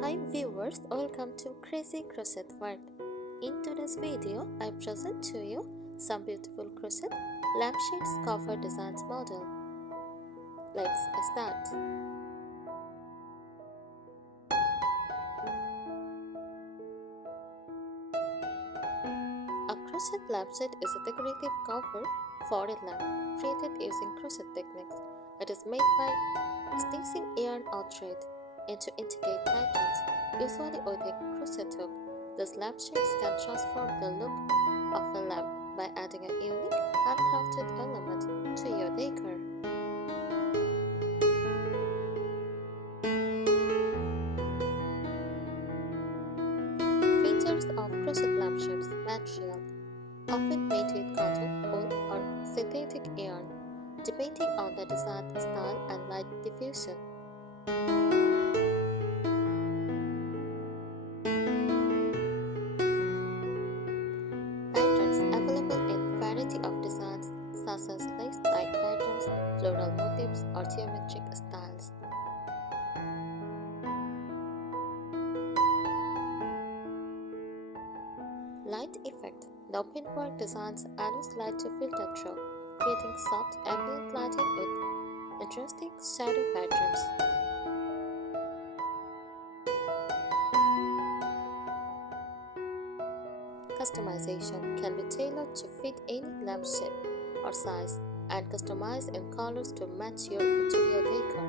Hi viewers, welcome to Crazy Crochet Work. In today's video, I present to you some beautiful crochet lampshades cover designs model. Let's start. A crochet lampshade is a decorative cover for a lamp created using crochet techniques. It is made by stitching yarn or thread into intricate patterns, usually with a crochet hook. These lampshades can transform the look of a lamp by adding a unique handcrafted element to your decor. Features of crochet lampshades material often made with cotton, wool, or synthetic yarn, depending on the desired style and light diffusion. Patterns available in variety of designs such as lace-like patterns, floral motifs, or geometric styles. Light effect. The open-work designs allows light to filter through, creating soft ambient lighting with interesting shadow patterns. Customization can be tailored to fit any lamp shape or size and customized in colors to match your interior decor.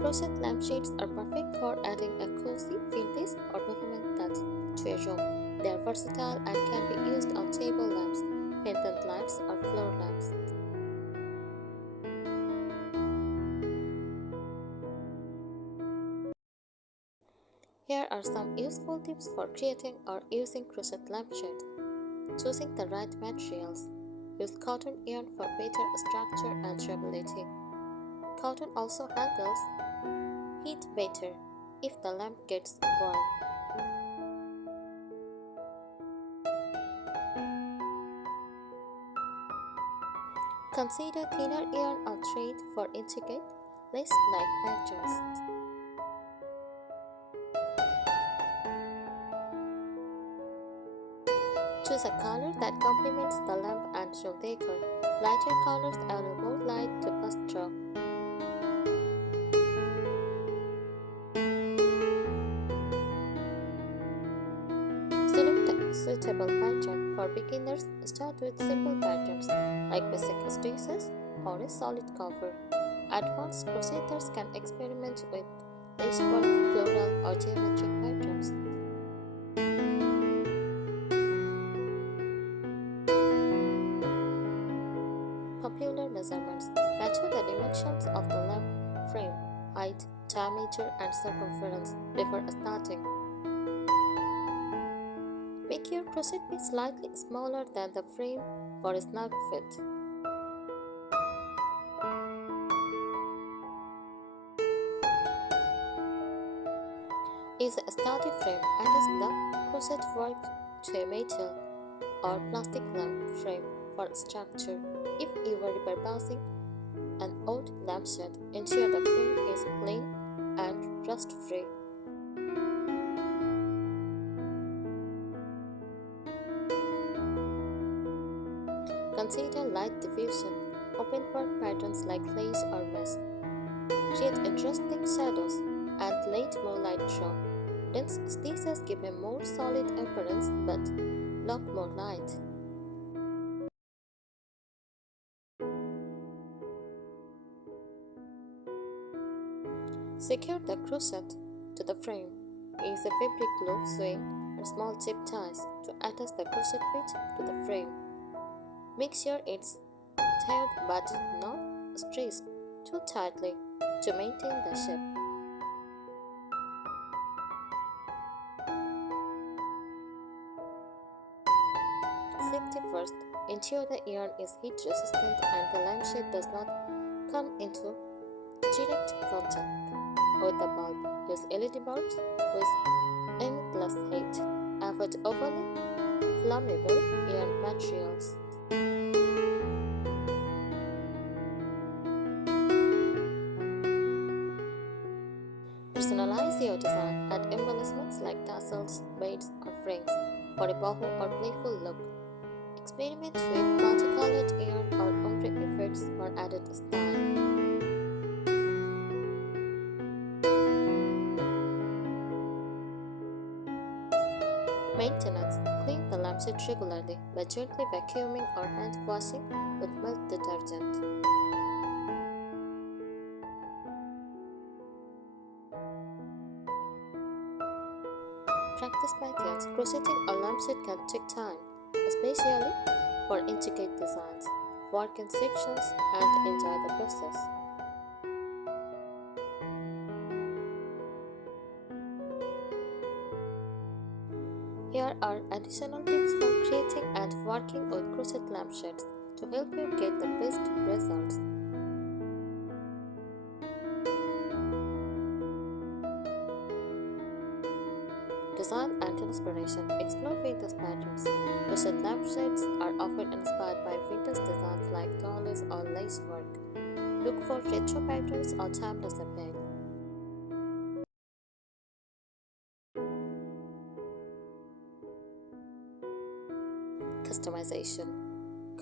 Crochet lampshades are perfect for adding a cozy, vintage, or bohemian touch to a room. They are versatile and can be used on table lamps, pendant lamps, or floor lamps. Here are some useful tips for creating or using crochet lampshades. Choosing the right materials. Use cotton yarn for better structure and durability. Cotton also handles heat better if the lamp gets warm. Consider thinner yarn or thread for intricate lace-like patterns. Choose a color that complements the lamp and room decor. Lighter colors allow more light to pass through. Select a suitable pattern. For beginners, start with simple patterns like basic stitches or a solid cover. Advanced crocheters can experiment with lacework, floral, or geometric patterns. Popular measurements. Measure the dimensions of the lamp frame, height, diameter, and circumference before starting. Make your crochet piece slightly smaller than the frame for a snug fit. Use a sturdy frame. Attach the crochet work to a metal or plastic lamp frame for structure. If you are repurposing an old lampshade, ensure the frame is clean and rust-free. Consider light diffusion. Open-work patterns like lace or mesh create interesting shadows and let more light through. Dense stitches give a more solid appearance but block more light. Secure the crochet to the frame. Use a fabric glue, swing, or small zip ties to attach the crochet bit to the frame. Make sure it's tied but not stretched too tightly to maintain the shape. Safety first. Ensure the yarn is heat resistant and the lampshade does not come into direct contact with the bulb. Use LED bulbs with endless heat. Avoid overly flammable yarn materials. design, add embellishments like tassels, beads, or rings for a boho or playful look. Experiment with multicolored yarn or ombre effects for added style. Maintenance. Clean the lampshade regularly by gently vacuuming or hand washing with mild detergent. Practice methods. Crocheting a lampshade can take time, especially for intricate designs. Work in sections and enjoy the process. Here are additional tips for creating and working with crochet lampshades to help you get the best results. Design and inspiration. Explore vintage patterns. Crochet lampshades are often inspired by vintage designs like dollies or lace work. Look for retro patterns or timeless appeal. Customization.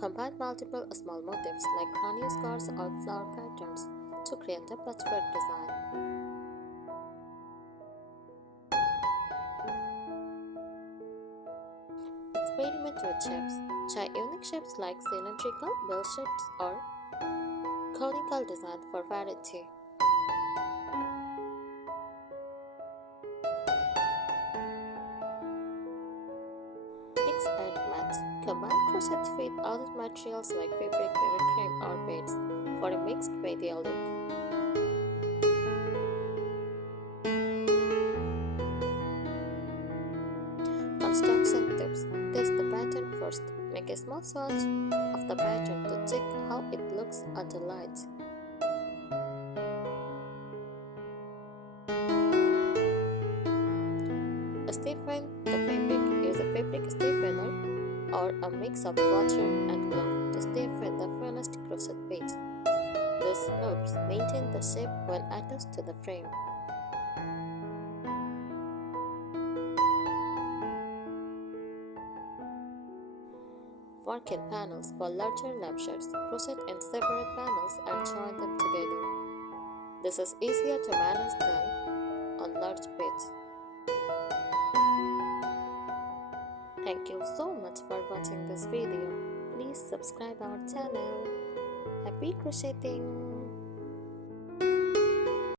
Combine multiple small motifs like granny scarves or flower patterns to create a patchwork design. Experiment with shapes. Try unique shapes like cylindrical, bell shapes, or conical design for variety. Mix and match. Combine crochet with other materials like fabric, cream, or beads for a mixed media look. Construction tips. Test the pattern first. Make a small swatch of the pattern to check how it looks under light. Stiffen the fabric. Use a fabric stiffener or a mix of water and glue to stiffen the finished crochet bead. This helps maintain the shape when attached to the frame. Work in panels for larger lampshades. Crochet in separate panels and join them together. This is easier to manage than on large beads. Thank you so much for watching this video. Please subscribe our channel. Happy crocheting!